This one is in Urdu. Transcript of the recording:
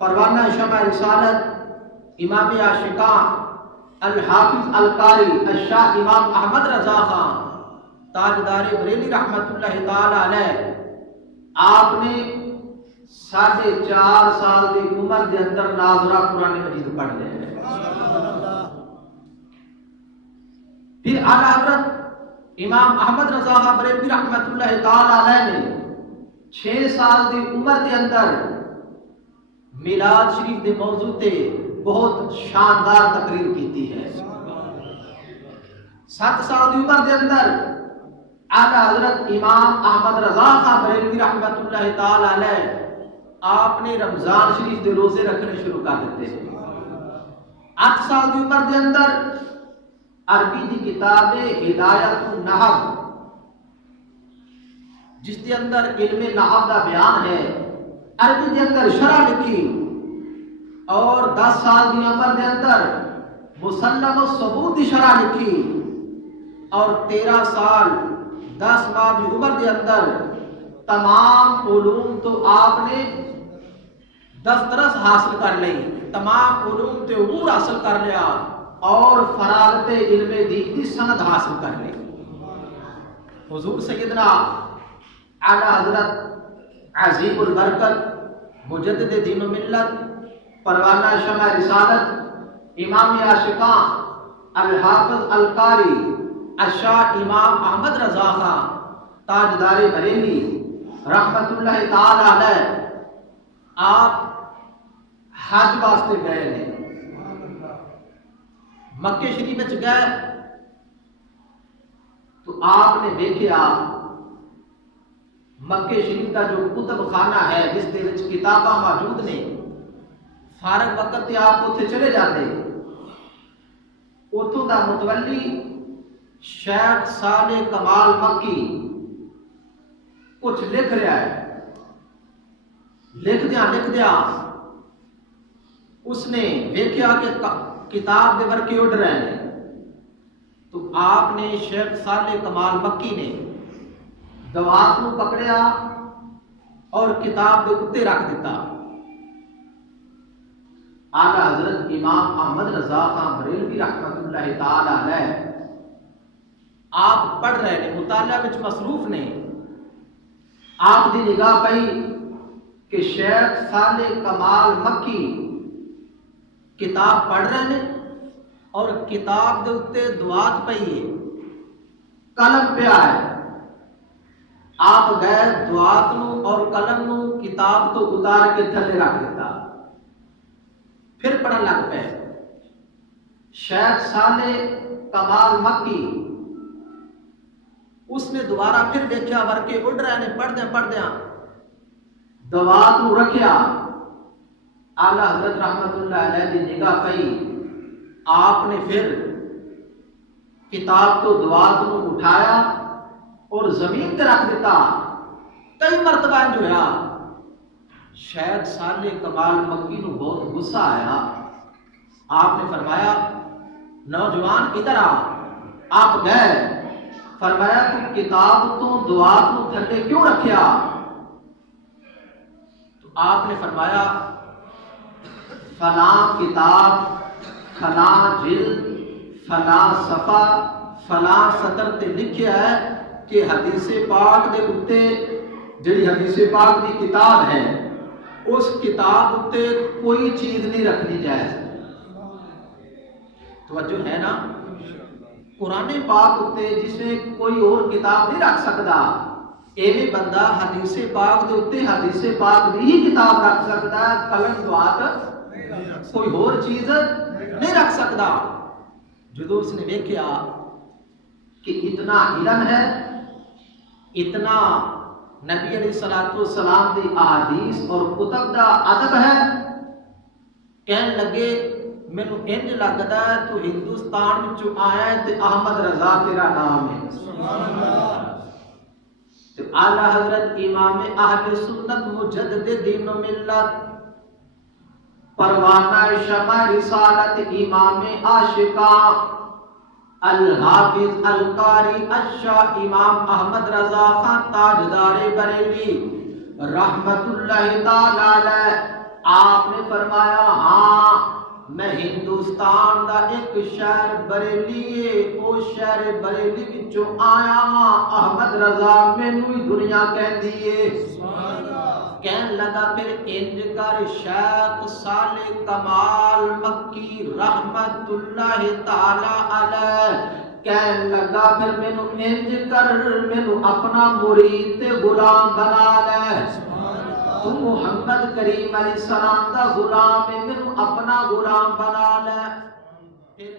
پروانہ شمع رسالت امام عاشقاں الحافظ القاری الشاہ امام احمد رضا خان تاجدار بریلی رحمت اللہ تعالی علیہ، آپ نے 4.5 سال کی عمر کے اندر ناظرہ قرآن مجید پڑھ لیا ہے۔ پھر اعلیٰ حضرت امام احمد رضا خان بریلوی رحمت اللہ تعالی علیہ نے 6 سال کی عمر کے اندر میلاد شریف کے موضوع تے بہت شاندار تقریر کیتی ہے۔ 7 سال کی عمر کے اندر اعلیٰ حضرت امام احمد رضا خان بریلوی رحمت اللہ تعالی علیہ آپ نے رمضان شریف کے روزے رکھنے شروع کر دیتے ہیں۔ 8 سال کی عمر کے اندر عربی کی کتاب ہدایت النحو، جس کے اندر علم نحو کا بیان ہے، عربی کے اندر شرح لکھی، اور 10 سال کی عمر کے اندر مسلم الثبوت کی شرح لکھی، اور 13 سال 10 ماہ کی عمر کے اندر تمام علوم تو آپ نے دسترس حاصل کر لی، تمام علوم تے عبور حاصل کر لیا، اور فراغت علم دین کی سند حاصل کر لی۔ حضور سیدنا اعلیٰ حضرت عظیم البرکت مجدد دین و ملت پروانہ شمع رسالت امام عاشقاں الحافظ القاری الشاہ امام احمد رضا خان تاجدار بریلی رحمت اللہ تعالی علیہ، آپ حج واسطے گئے ہیں، مکہ شریف میں گئے تو آپ نے دیکھا مکہ شریف کا جو کتب خانہ ہے جس کے وچ کتاباں موجود نے، فارغ وقت تے آپ اتنے چلے جاتے، اتوں دا متولی شیخ صالح کمال مکی کچھ لکھ رہا ہے، لکھ دیا اس نے دیکھا کہ کتاب دے ورکے اڑ رہے ہیں، تو آپ نے شیخ صالح کمال مکی نے دوات کو پکڑیا اور کتاب دے اوتے رکھ دیتا۔ اعلیٰ حضرت امام احمد رضا خان بریلوی رحمت اللہ تعالی علیہ آپ پڑھ رہے ہیں، مطالعہ وچ مصروف نے، آپ دی نگاہ پئی کہ شیخ صالح کمال مکی کتاب پڑھ رہے ہیں اور کتاب دے اوتے دوات پئی ہے، قلم پہ ہے، آپ گئے دوات نو اور قلم نو کتاب تو اتار کے تھلے رکھ دیتا، پھر پڑھن لگ پے۔ شیخ صالح کمال مکی اس نے دوبارہ پھر دیکھا ورکے اڑ رہے ہیں، پڑھدیاں دوات نو رکھیا، اعلیٰ حضرت رحمت اللہ علیہ دی نگاہ پئی، آپ نے پھر کتاب تو دوات نو اٹھایا اور زمین تے رکھ دیتا۔ کئی مرتبہ جو ہے شیخ صالح کمال مکی نو بہت غصہ آیا، آپ نے فرمایا نوجوان ادھر آ، آپ گئے، فرمایا تو کتاب تو دوات نو تھلے کیوں رکھیا؟ تو آپ نے فرمایا فلاں کتاب فلاں جلد فلاں صفحہ فلاں سطر تے لکھیا ہے کہ حدیث پاک دے اتے جڑی حدیث پاک دی کتاب ہے اس کتاب اتے کوئی چیز نہیں رکھنی جائز۔ توجہ ہے نا، قرآن پاک اتے جس میں کوئی اور کتاب نہیں رکھ سکتا، ایویں بندہ حدیث پاک دے اتے حدیث پاک دی ہی کتاب رکھ سکتا ہے، قلم دوات کوئی اور چیز نہیں رکھ سکتا۔ جدو اس نے دیکھا کہ اتنا علم ہے، اتنا نبی علیہ الصلوۃ والسلام دی احادیث اور کتب دا ادب ہے، کہنے لگے مینوں انج لگدا ہے تو ہندوستان وچوں آیا ہے تے احمد رضا تیرا نام ہے۔ سبحان اللہ۔ تو اعلیٰ حضرت امام اہل سنت مجدد دین و ملت پروانہ شمع رسالت امام عاشقاں الحافظ القاری الشاہ امام احمد رضا خان تاجدار بریلی رحمت اللہ تعالی علیہ، آپ نے نے فرمایا ہاں میں ہندوستان دا ایک شہر بریلی ہے، او شہر بریلی وچوں آیا ہاں، احمد رضا مینوں ہی دنیا کہندی ہے۔ کہن لگا پھر انج کر شیخ صالح کمال مکی رحمت اللہ تعالی علیہ کہن لگا پھر مینوں انج کر مینوں اپنا مرید تے غلام بنا لے، تو محمد کریم علیہ السلام دا غلام ہے، مینوں اپنا غلام بنا لے۔ پھر